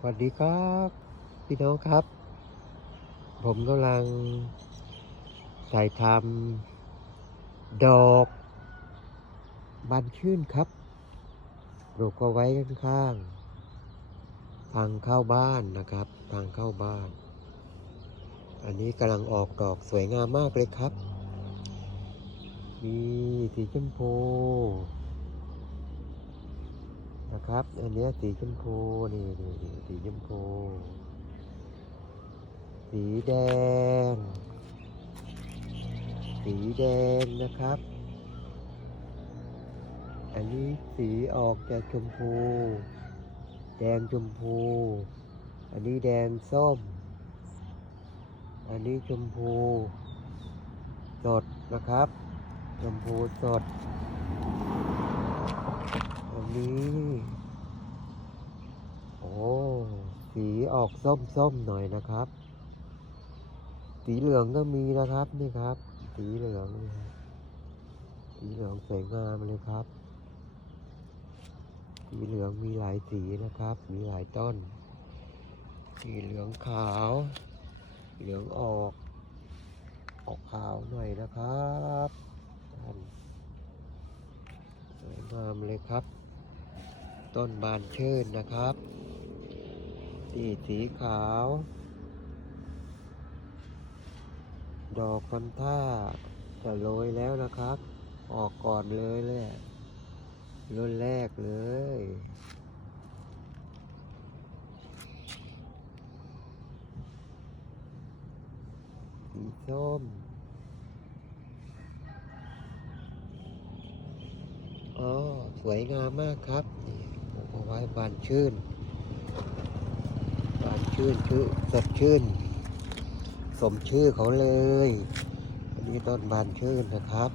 สวัสดีครับพี่น้องครับ ผมกำลังถ่ายทำดอกบานชื่นครับปลูกเอาไว้ข้างๆทางเข้าบ้านนะครับ ทางเข้าบ้าน อันนี้กำลังออกดอกสวยงามมากเลยครับ มีสีชมพู ครับ อันนี้สีชมพูนี่นี่นี่สีชมพู สีแดง สีแดงนะครับ อันนี้สีออกจากชมพู แดงชมพู อันนี้แดงส้ม อันนี้ชมพู สดนะครับ ชมพูสด อันนี้ โอ้ สี ออกส้มๆหน่อยนะครับ สีเหลืองก็มีนะครับนี่ครับ สีเหลืองนี่ครับสีเหลืองสวยงามเลยครับ สีเหลืองมีหลายสีนะครับ มีหลายต้น สีเหลืองขาว เหลืองออก ออกขาวหน่อยนะครับสวยงามเลยครับ ต้นบานเชิญนะครับ สีสีขาว ดอกคำท่าจะโรยแล้วนะครับ ออกก่อนเลยเลยรุ่นแรกเลยสีส้มอ๋อสวยงามมากครับนี่ผมเอาไว้บานชื่นานชื่นชื่อสดชื่น สมชื่อเขาเลยอันนี้ต้นบานชื่นนะครับ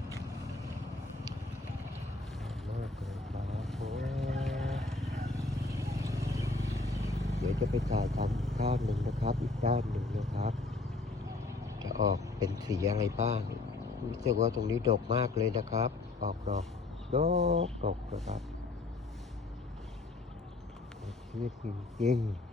เดี๋ยวจะไปถ่ายทำอีกด้านหนึ่งนะครับ อีกด้านหนึ่งนะครับ จะออกเป็นสีอะไรบ้างรู้สึกว่าตรงนี้ดกมากเลยนะครับ ออกดอกดกดกนะครับชื่อจริงๆ